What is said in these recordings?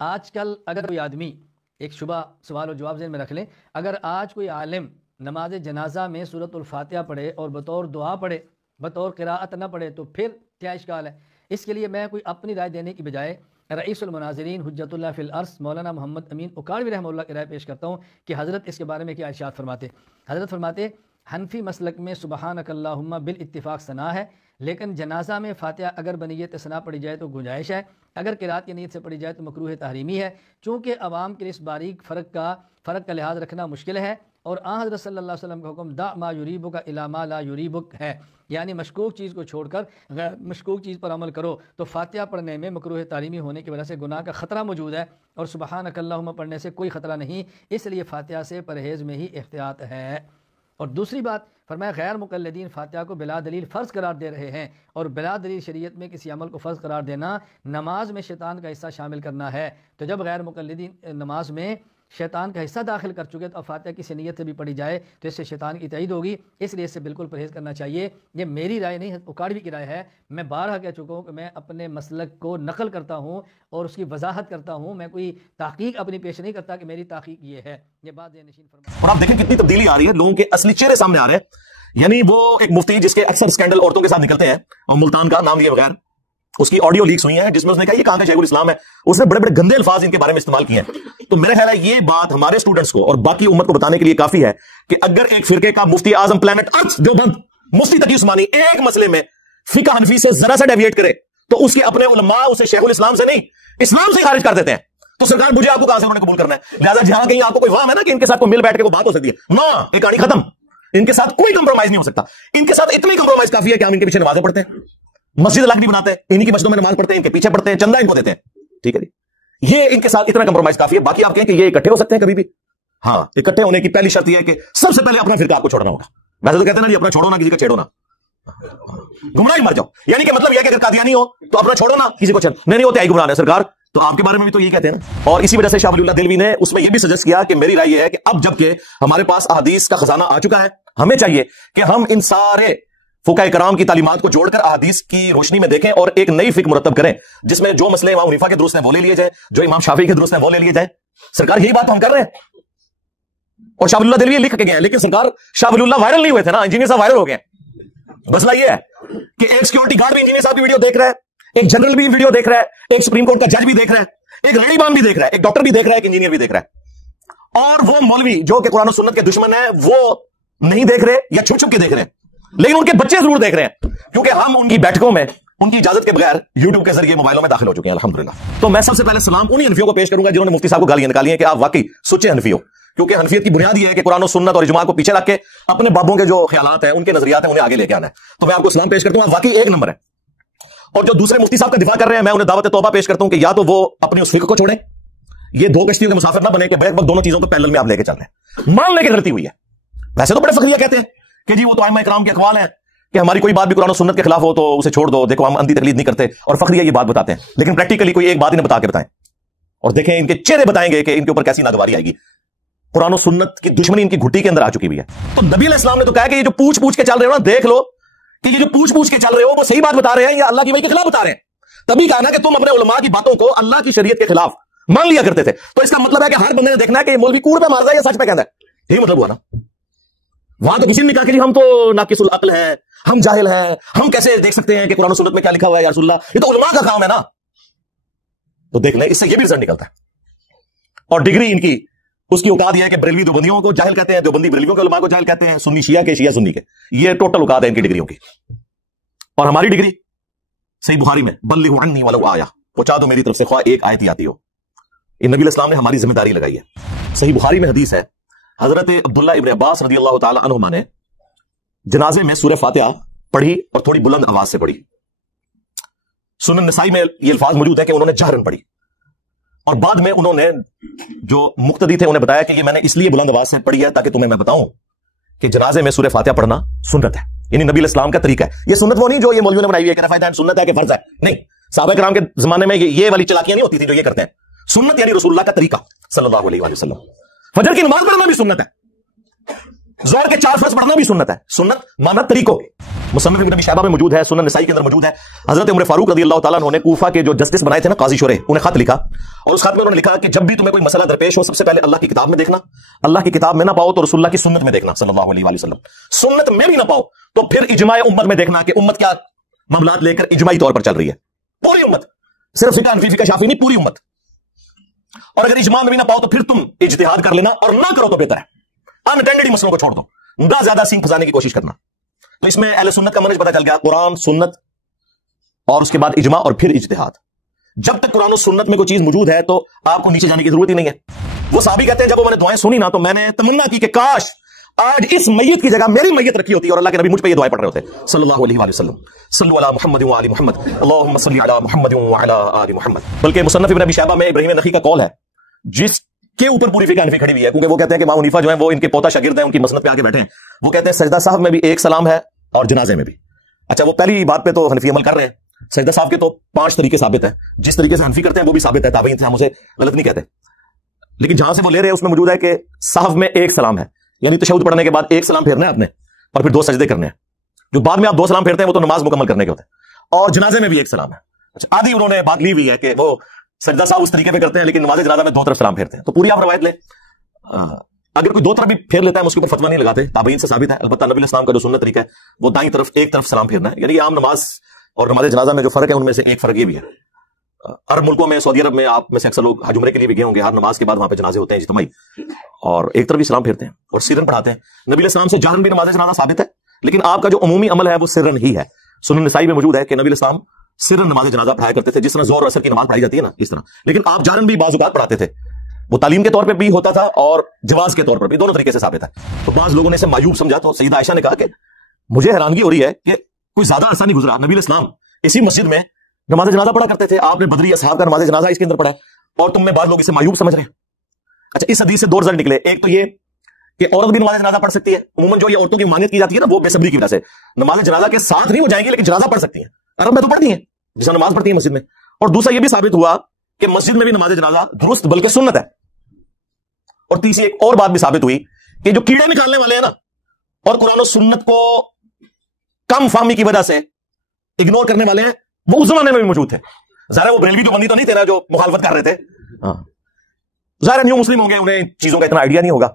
آج کل اگر کوئی آدمی ایک شبہ سوال و جواب ذہن میں رکھ لیں، اگر آج کوئی عالم نماز جنازہ میں سورۃ الفاتحہ پڑھے اور بطور دعا پڑھے، بطور قراءت نہ پڑھے، تو پھر کیا اشکال ہے؟ اس کے لیے میں کوئی اپنی رائے دینے کی بجائے رئیس المناظرین حجت اللہ فی الارض مولانا محمد امین اکاڑوی رحمہ اللہ کی رائے پیش کرتا ہوں کہ حضرت اس کے بارے میں کیا ارشاد فرماتے۔ حضرت فرماتے حنفی مسلک میں سبحانک اللہم بالاتفاق ثنا ہے، لیکن جنازہ میں فاتحہ اگر بنیت ثنا پڑھی جائے تو گنجائش ہے، اگر قرات کی نیت سے پڑھی جائے تو مکروہ تحریمی ہے، چونکہ عوام کے لیے اس باریک فرق کا لحاظ رکھنا مشکل ہے، اور آن حضرت صلی اللہ علیہ وسلم کا حکم دع ما یریبک الی ما لا یریبک ہے، یعنی مشکوک چیز کو چھوڑ کر غیر مشکوک چیز پر عمل کرو۔ تو فاتحہ پڑھنے میں مکروہ تحریمی ہونے کی وجہ سے گناہ کا خطرہ موجود ہے، اور سبحانک اللہم پڑھنے سے کوئی خطرہ نہیں، اس لیے فاتحہ سے پرہیز میں ہی احتیاط ہے۔ اور دوسری بات فرمایا غیر مقلدین فاتحہ کو بلا دلیل فرض قرار دے رہے ہیں، اور بلا دلیل شریعت میں کسی عمل کو فرض قرار دینا نماز میں شیطان کا حصہ شامل کرنا ہے۔ تو جب غیر مقلدین نماز میں شیطان کا حصہ داخل کر چکے تو فاتحہ کسی نیت سے بھی پڑھی جائے تو اس سے شیطان کی تائید ہوگی، اس لیے اس سے بالکل پرہیز کرنا چاہیے۔ یہ میری رائے نہیں، اکاڑوی کی رائے ہے۔ میں بارہا کہہ چکا ہوں کہ میں اپنے مسلک کو نقل کرتا ہوں اور اس کی وضاحت کرتا ہوں، میں کوئی تحقیق اپنی پیش نہیں کرتا کہ میری تحقیق یہ ہے۔ یہ بات نشین فرمائیں۔ اور آپ دیکھیں کتنی تبدیلی آ رہی ہے، لوگوں کے اصلی چہرے سامنے آ رہے ہیں۔ یعنی وہ ایک مفتی جس کے اکثر سکینڈل عورتوں کے ساتھ نکلتے ہیں، اور ملتان کا نام لیے بغیر اس کی آڈیو لیکس ہوئی ہیں جس میں اس نے کہا یہ کہاں کا شیخ الاسلام ہے، اس نے بڑے بڑے گندے الفاظ ان کے بارے میں استعمال کیے ہیں۔ تو میرا خیال ہے یہ بات ہمارے اسٹوڈنٹس کو اور باقی امت کو بتانے کے لیے کافی ہے کہ اگر ایک فرقے کا مفتی اعظم پلانٹ ارتھ دیوبند مفتی تقی عثمانی ایک مسئلے میں فقہ حنفی سے ذرا سا ڈیویٹ کرے تو اس کے اپنے علماء اسے شیخ الاسلام سے نہیں اسلام سے خارج کر دیتے ہیں۔ تو سرکار مجھے آپ کو کہاں سے انہوں نے قبول کرنا ہے؟ لہٰذا جہاں کہیں آپ کو کوئی وہم ہے نا کہ ان کے ساتھ کوئی مل بیٹھ کے کوئی بات ہو سکتی ہے، نہ یہ کہانی ختم، ان کے ساتھ کوئی کمپرومائز نہیں ہو سکتا۔ ان کے ساتھ اتنی کمپرومائز کافی ہے کہ ہم ان کے پیچھے نمازیں پڑھتے ہیں، مسجد الگ بھی بناتے ہیں، انہی کی مسجدوں میں نماز پڑھتے ہیں، ان کے پیچھے پڑھتے ہیں، چندہ ان کو دیتے ہیں، ٹھیک ہے جی، یہ ان کے ساتھ اتنا کمپرومائز کافی ہے۔ باقی آپ کہیں کہ یہ اکٹھے ہو سکتے ہیں کبھی بھی؟ ہاں، اکٹھے ہونے کی پہلی شرط یہ ہے کہ سب سے پہلے اپنا فرقہ آپ کو چھوڑنا ہوگا۔ ویسے تو کہتے ہیں نا جی اپنا چھوڑو نا کسی کا چھیڑو نا، گمراہ ہی مر جاؤ، یعنی کہ مطلب یہ کہ اگر قادیانی ہو تو اپنا چھوڑو نا کسی کو چھیڑ، نہیں ہوتے آئی گمراہ ہے سرکار، تو آپ کے بارے میں بھی تو یہ کہتے ہیں نا۔ اور اسی وجہ سے شاہ ولی اللہ دہلوی نے اس میں یہ بھی سجیسٹ کیا کہ میری رائے یہ ہے کہ اب جب کہ ہمارے پاس احادیث کا خزانہ آ چکا ہے، ہمیں چاہیے کہ ہم ان سارے فقہاء کرام کی تعلیمات کو جوڑ کر احادیث کی روشنی میں دیکھیں اور ایک نئی فقہ مرتب کریں جس میں جو مسئلے امام حنیفہ کے درست ہیں وہ لے لیے جائیں، جو امام شافعی کے درست ہیں وہ لے لیے جائیں۔ سرکار یہی بات ہم کر رہے ہیں، اور شاہ ولی اللہ دہلوی لکھ کے گئے ہیں، لیکن سرکار شاہ ولی اللہ وائرل نہیں ہوئے تھے نا، انجینئر صاحب وائرل ہو گئے۔ مسئلہ یہ ہے کہ ایک سیکورٹی گارڈ بھی انجینئر صاحب کی ویڈیو دیکھ رہا ہے، ایک جنرل بھی ویڈیو دیکھ رہا ہے، ایک سپریم کورٹ کا جج بھی دیکھ رہا ہے، ایک ریڑھی بان بھی دیکھ رہا ہے، ایک ڈاکٹر بھی دیکھ رہا ہے، ایک انجینئر بھی دیکھ رہا ہے، اور وہ مولوی جو کہ قرآن و سنت کے دشمن ہیں وہ نہیں دیکھ رہے یا چھپ چھپ کے دیکھ رہے ہیں، لیکن ان کے بچے ضرور دیکھ رہے ہیں، کیونکہ ہم ان کی بیٹھکوں میں ان کی اجازت کے بغیر یوٹیوب کے ذریعے موبائلوں میں داخل ہو چکے ہیں الحمدللہ۔ تو میں سب سے پہلے سلام انہی حنفیوں کو پیش کروں گا جنہوں نے مفتی صاحب کو گالیاں نکالی ہیں کہ آپ واقعی سچے حنفی ہو، کیونکہ حنفیت کی بنیاد یہ ہے کہ قرآن و سنت اور اجماع کو پیچھے رکھ کے اپنے بابوں کے جو خیالات ہیں، ان کے نظریات ہیں، انہیں آگے لے کے آنا ہے۔ تو میں آپ کو سلام پیش کرتا ہوں، آپ واقعی ایک نمبر ہے۔ اور جو دوسرے مفتی صاحب کا دفاع کر رہے ہیں، میں انہیں دعوت توبہ پیش کرتا ہوں کہ یا تو وہ اپنے اس فقہ کو چھوڑیں، یہ دو کشتیوں کے مسافر نہ بنے کہ بیک وقت دونوں چیزوں کو پیرلل میں آپ لے کے چل رہے ہیں۔ مان لے کے غلطی ہوئی ہے، ویسے تو بڑے فقیہ کہتے ہیں کہ جی وہ تو ائمہ کرام کے اقوال ہیں کہ ہماری کوئی بات بھی قرآن و سنت کے خلاف ہو تو اسے چھوڑ دو، دیکھو ہم اندھی تقلید نہیں کرتے، اور فخریہ یہ بات بتاتے ہیں، لیکن پریکٹیکلی کوئی ایک بات انہیں بتا کے بتائیں، اور دیکھیں ان کے چہرے بتائیں گے کہ ان کے اوپر کیسی ناگواری آئے گی۔ قرآن و سنت کی دشمنی ان کی گھٹی کے اندر آ چکی ہوئی ہے۔ تو نبی علیہ السلام نے تو کہا کہ یہ جو پوچھ پوچھ کے چل رہے ہو نا، دیکھ لو کہ یہ جو پوچھ کے چل رہے ہو وہ صحیح بات بتا رہے ہیں یا اللہ کی وحی کے خلاف بتا رہے ہیں۔ تبھی کہا نا کہ تم اپنے علماء کی باتوں کو اللہ کی شریعت کے خلاف مان لیا کرتے تھے، تو اس کا مطلب ہے کہ ہر بندے نے دیکھنا ہے کہ یہ مولوی کوڑ پہ مارتا ہے یا سچ پہ کہتا ہے، یہی مطلب ہوا نا۔ وہاں تو کسی نے کہا کہ جی ہم تو ناقص العقل ہیں، ہم جاہل ہیں، ہم کیسے دیکھ سکتے ہیں کہ قرآن و سنت میں کیا لکھا ہوا ہے یا رسول اللہ، یہ تو علماء کا کام ہے نا۔ تو دیکھ لیں اس سے یہ بھی رزلٹ نکلتا ہے۔ اور ڈگری ان کی اس کی اوقات یہ ہے کہ بریلوی دیوبندیوں کو جاہل کہتے ہیں، دیوبندی بریلویوں کے علماء کو جاہل کہتے ہیں، سنی شیعہ کے شیعہ سنی کے، یہ ٹوٹل اوقات ہے ان کی ڈگریوں کی۔ اور ہماری ڈگری صحیح بخاری میں بلغوا عنی ولو آیہ، پہنچا دو میری طرف سے خواہ ایک آیت ہی آتی ہو۔ یہ نبی علیہ السلام نے ہماری ذمہ داری لگائی ہے۔ صحیح بخاری میں حدیث ہے، حضرت عبداللہ ابن عباس رضی اللہ تعالی عنہما نے جنازے میں سورہ فاتحہ پڑھی اور تھوڑی بلند آواز سے پڑھی۔ سنن نسائی میں یہ الفاظ موجود ہے کہ انہوں نے جہرن پڑھی، اور بعد میں انہوں نے جو مقتدی تھے انہیں بتایا کہ یہ میں نے اس لیے بلند آواز سے پڑھی ہے تاکہ تمہیں میں بتاؤں کہ جنازے میں سورہ فاتحہ پڑھنا سنت ہے، یعنی نبی علیہ السلام کا طریقہ ہے۔ یہ سنت وہ نہیں جو یہ مولویوں نے بنائی ہے کہ رفع یدین سنت ہے کہ فرض ہے، نہیں، صحابہ کرام کے زمانے میں یہ والی چلاکیاں نہیں ہوتی تھی جو یہ کرتے ہیں۔ سنت یعنی رسول اللہ کا طریقہ صلی اللہ علیہ وسلم۔ فجر کی نماز پڑھنا بھی سنت ہے، जोहर के 4 फर्ज पढ़ना भी सुन्नत है। सुन्नत माना तरीकों की। मुसन्नफ इब्न अबी शैबा में मौजूद है, सुनन नसाई के अंदर मौजूद है। हजरत उमर फारूक रज़ी अल्लाह तआला अन्हु ने कूफा के जो जस्टिस बनाए थे ना, काजी शुरे, उन्हें खत लिखा और उस खत में उन्होंने लिखा कि जब भी तुम्हें कोई मसला दरपेश हो, सबसे पहले अल्लाह की किताब में देखना, अल्लाह की किताब में ना पाओ तो रसूलुल्लाह की सुन्नत में देखना सल्लल्लाहु अलैहि वसल्लम, सुन्नत में भी ना पाओ तो फिर इजमाए उम्मत में देखना कि उम्मत क्या मामलात लेकर इजमाई तौर पर चल रही है। पूरी उम्मत, सिर्फ फिका हनफी फिका शाफी नहीं, पूरी उम्मत। और अगर इजमा में भी ना पाओ तो फिर तुम इज्तिहाद कर लेना, और ना करो तो बेहतर है। अनअटेंडेड मसलों को छोड़ दो, ना ज्यादा सींग फंसाने की कोशिश करना। तो इसमें अहले सुन्नत का मनहज पता चल गया, कुरान सुन्नत और उसके बाद इजमा और फिर इज्तिहाद। जब तक कुरान और सुन्नत में कोई चीज मौजूद है तो आपको नीचे जाने की जरूरत ही नहीं है। वो साहबी कहते हैं जब वो मैंने दुआएं सुनी ना तो मैंने तमन्ना की कि काश आज इस मैयत की जगह मेरी मैयत रखी होती और अल्लाह के नबी मुझ पे ये दुआएं पढ़ रहे होते सल्लल्लाहु अलैहि वसल्लम, सल्लु अला मुहम्मद व आलि मुहम्मद, अल्लाहुम्मा सल्लि अला मुहम्मद व अला आलि मुहम्मद। बल्कि मुसन्नफ इब्न अबी शैबा में इब्राहीम नखी का कौल है जिसके ऊपर पूरी फिक्र हनफी खड़ी हुई है, क्योंकि वो कहते हैं कि इमाम हनीफा जो है वो इनके पोता शागिर्द हैं, उनकी मसनद पे आके बैठे हैं। वो कहते हैं सजदा साहब में भी एक सलाम है और जनाजे में भी। अच्छा, वो पहली बात पे तो हनफी अमल कर रहे हैं। सजदा साहब के तो 5 तरीके साबित है, जिस तरीके से हनफी करते हैं वो भी साबित है, ताबईन से हम उसे गलत नहीं कहते। लेकिन जहां से वो ले रहे हैं उसमें मौजूद है कि साहब में एक सलाम है, यानी तशहुद पढ़ने के बाद एक सलाम फेरना है आपने और फिर 2 सजदे करने हैं। जो बाद में आप 2 सलाम फेरते हैं वो तो नमाज मुकम्मल करने के होते हैं। और जनाजे में भी एक सलाम है। अच्छा, आधी उन्होंने बात ली हुई है कि वो सजदा साहब उस तरीके पे करते हैं लेकिन नमाज जनाजा में 2 तरफ सलाम फेरते हैं। तो पूरी आप रवायत ले, अगर कोई 2 तरफ भी फेर लेता है उसके ऊपर फतवा नहीं लगाते, ताबईन से साबित है। अलबत्ता नबी इस्लाम का जो सुन्नत तरीका है वो दाईं तरफ एक तरफ सलाम फेरना है। यानी आम नमाज और नमाज जनाजा में जो फर्क है उनमें से एक फर्क ये भी है। अरब मुल्कों में, सऊदी अरब में आप में से अक्सर लोग हज उम्रे के लिए भी गए होंगे, हर नमाज के बाद वहां पे जनाजे होते हैं इज्तिमाई, और एक तरफ भी सलाम फेरते हैं और सिरन पढ़ाते हैं। नबी इस्लाम से जहरन भी नमाज जनाजा साबित है, लेकिन आपका जो उमूमी अमल है वो सिरन ही है। सुनन नसाई में मौजूद है कि नबी इस्लाम सिरन नमाज जनाजा पढ़ाया करते थे, जिस तरह जोर और असर की नमाज पढ़ाई जाती है ना, इस तरह। लेकिन आप जहरन भी बाज़ औक़ात पढ़ाते थे, वो तालीम के तौर पर भी होता था और जवाज के तौर पर भी, दोनों तरीके से साबित है। तो बाज लोगों ने इसे मायूब समझा, तो सईदा आयशा ने कहा कि मुझे हैरानगी हो रही है कि कोई ज्यादा अरसा नहीं गुजरा, नबी इस्लाम इसी मस्जिद में नमाज जनाजा पढ़ा करते थे, आपने बदरी असहाब का नमाज जनाजा इसके अंदर पढ़ा है और तुम में बाद लोग इसे मायूब समझ रहे हैं। अच्छा, इस हदीस से 2 रिजल्ट निकले। एक तो ये कि औरत भी नमाज जनाजा पढ़ सकती है। उम्मन जो ये औरतों की मानियत की जाती है ना, वो बेसब्री की वजह से नमाज जनाजा के साथ नहीं हो जाएंगी लेकिन जनाजा पढ़ सकती है। अरब में तो पढ़ती है, जिस नमाज पढ़ती है मस्जिद में। और दूसरा ये भी साबित हुआ कि मस्जिद में भी नमाज जनाजा दुरुस्त बल्कि सुन्नत है। और तीसरी एक और बात भी साबित हुई कि जो कीड़े निकालने वाले हैं ना और कुरान और सुन्नत को कम फहमी की वजह से इग्नोर करने वाले हैं, वो उस जमाने में भी मौजूद थे। ज़ाहिर है वो बरेलवी जो बंदी तो नहीं थे ना जो मुखालफत कर रहे थे, ज़ाहिर है न्यू मुस्लिम होंगे, उन्हें चीजों का इतना आइडिया नहीं होगा।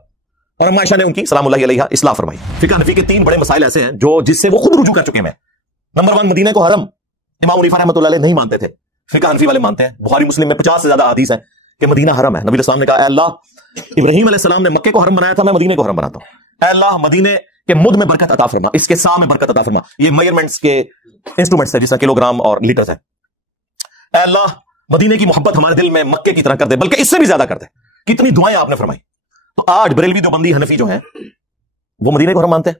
और अम्मा आयशा ने उनकी सलामुल्लाहि अलैहा इस्लाह फरमाई। फिक़ह हनफी के 3 बड़े मसाइल ऐसे हैं जो जिससे वो खुद रुजू कर चुके हैं। नंबर 1, मदीने को हरम इमाम हनीफा रहमतुल्लाह अलैह नहीं मानते थे, फिक़ह हनफी वाले मानते हैं। बुखारी मुस्लिम में 50 से ज्यादा हदीस है कि मदीना हरम है। नबी इस्लाम ने कहा, अल्लाह, इब्राहीम अलैहिस्सलाम ने मक्के को हरम बनाया था, मैं मदीने को हरम बनाता हूं। अल्लाह, मदीने के मुद में बरकत अता फरमा, इसके सा में बरकत अता फरमा। ये मेजरमेंट्स के इंस्ट्रूमेंट्स है, जिसका किलोग्राम और लीटर्स है। अल्लाह, मदीने की मोहब्बत हमारे दिल में मक्के की तरह कर दे, बल्कि इससे भी ज्यादा कर दे। कितनी दुआएं आपने फरमाई। तो आज बरेलवी देवबंदी हनफी जो है वो मदीने को हरम मानते हैं।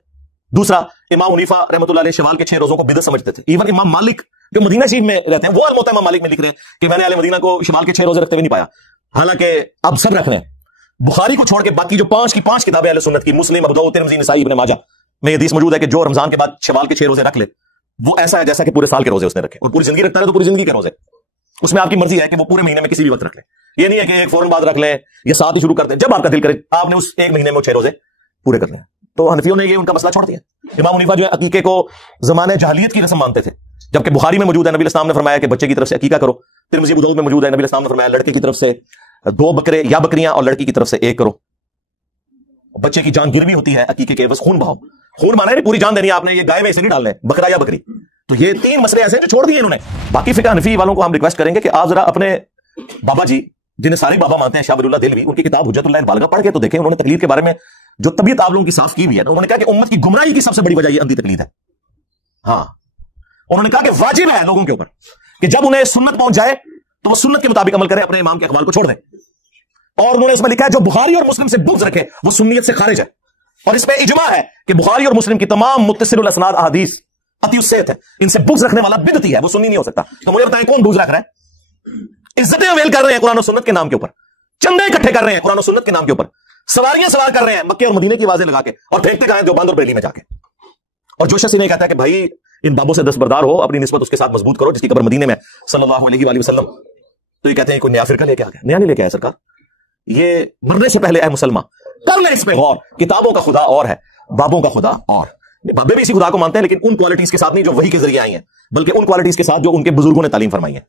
दूसरा, इमाम हनीफा रहमतुल्लाह अलैह शवाल के 6 रोजों को बिदअत समझते थे। इवन इमाम मालिक जो मदीना शरीफ में रहते हैं वो अल-मुअत्ता इमाम मालिक में लिख रहे हैं कि मैंने अहले मदीना को शवाल के 6 रोजे रखते हुए नहीं पाया। हालांकि अब सब रख रहे हैं। बुखारी को छोड़ के बाकी जो 5 की 5 किताबें अहले सुन्नत की, मुस्लिम, अबू दाऊद, तिरमिज़ी, नसाई, इब्न माजा में हदीस मौजूद है कि जो रमजान के बाद शवाल के 6 रोजे रख ले वो ऐसा है जैसा कि पूरे साल के रोजे उसने रखे, और पूरी जिंदगी रखता है तो पूरी जिंदगी के रोजे। उसमें आपकी मर्जी है कि वो पूरे महीने में किसी भी वक्त रख ले। ये नहीं है कि एक फौरन बाद रख ले या साथ ही शुरू कर दे, जब आपका दिल करे आपने उस एक महीने में 6 रोजे पूरे करने हैं। तो हनफियों ने ये उनका मसला छोड़ दिया। इमाम हनीफा जो है अकीके को ज़माने जहालियत की रस्म मानते थे, जबकि बुखारी में मौजूद है नबी इस्लाम ने फरमाया कि बच्चे की तरफ से अकीका करो। तिरमिज़ी, अबू दाऊद में मौजूद है नबी इस्लाम ने फरमाया लड़के की तरफ से 2 बकरे या बकरियां और लड़की की तरफ से 1 करो। बच्चे की जान गिरवी होती है अकीके के, बस खून बहाओ। खून माना है पूरी जान देनी है आपने, ये गाय में इसे नहीं डालना है, बकरा या बकरी। तो ये 3 मसले ऐसे जो छोड़ दिए इन्होंने। बाकी फिक़ह हनफी वालों को हम रिक्वेस्ट करेंगे कि आप जरा अपने बाबा जी, जिन्हें सारे बाबा मानते हैं, शाह वलीउल्लाह देलवी, उनकी किताब हुज्जतुल्लाह बालिगा पढ़ के तो देखें। उन्होंने तकलीद के बारे में जो तबीयत आप लोगों की साफ की हुई है, उन्होंने कहा कि उम्मत की गुमराही की सबसे बड़ी वजह ये अंधी तकलीद है। हाँ, उन्होंने कहा कि वाजिब है लोगों के ऊपर कि जब उन्हें सुन्नत पहुंच जाए तो वो सुन्नत के मुताबिक अमल करें, अपने इमाम के अक़वाल को छोड़ दें। और उन्होंने इसमें लिखा है जो बुखारी और मुस्लिम से बुग़्ज़ रखे वो सुन्नियत से खारिज है। और इस पे इजमा है कि बुखारी और मुस्लिम की तमाम मुत्तसिल असनाद अहादीस अतिउस्सेत है, इनसे बुग़्ज़ रखने वाला बिदअती है, वो सुन्नी नहीं हो सकता। तो मुझे बताएं कौन बुग़्ज़ रख रहा है? इज्जतें अवेल कर रहे हैं कुरान और सुन्नत के नाम के ऊपर, चंदे इकट्ठे कर रहे हैं कुरान और सुन्नत के नाम के ऊपर, सवारियां सवार कर रहे हैं मक्के और मदीने की आवाजें लगा के, और फेंकते कहां देवबंद और बरेली में जाके। और जो शख्स इन्हें कहता है कि भाई इन बाबों से दस्तबरदार हो, अपनी निस्बत उसके साथ मजबूत करो जिसकी कब्र मदीने में सल्लल्लाहु अलैहि वसल्लम, तो ये कहते हैं कोई नया फिरका लेके आ गया। नया नहीं लेके आया सरकार, ये मरने से पहले है मुसलमान, कर ले इस पे गौर। किताबों का खुदा और है, बाबों का खुदा, और बाबे भी इसी खुदा को मानते हैं, लेकिन उन क्वालिटीज के साथ नहीं जो वही के जरिए आई हैं, बल्कि उन क्वालिटीज के साथ जो उनके बुजुर्गों ने तालीम फरमाई है।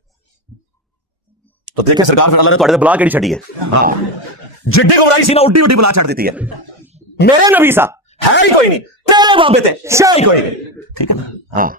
तो देखिए सरकार फिर अल्लाह ने थोड़े बुला के छड़ी है, जिड्डी को बुलाई सीना उड्डी उड्डी बुला छड़ देती है। मेरे नबी सा है ही कोई नहीं, तेरे बाबे थे शाह ही कोई नहीं, ठीक है ना। हाँ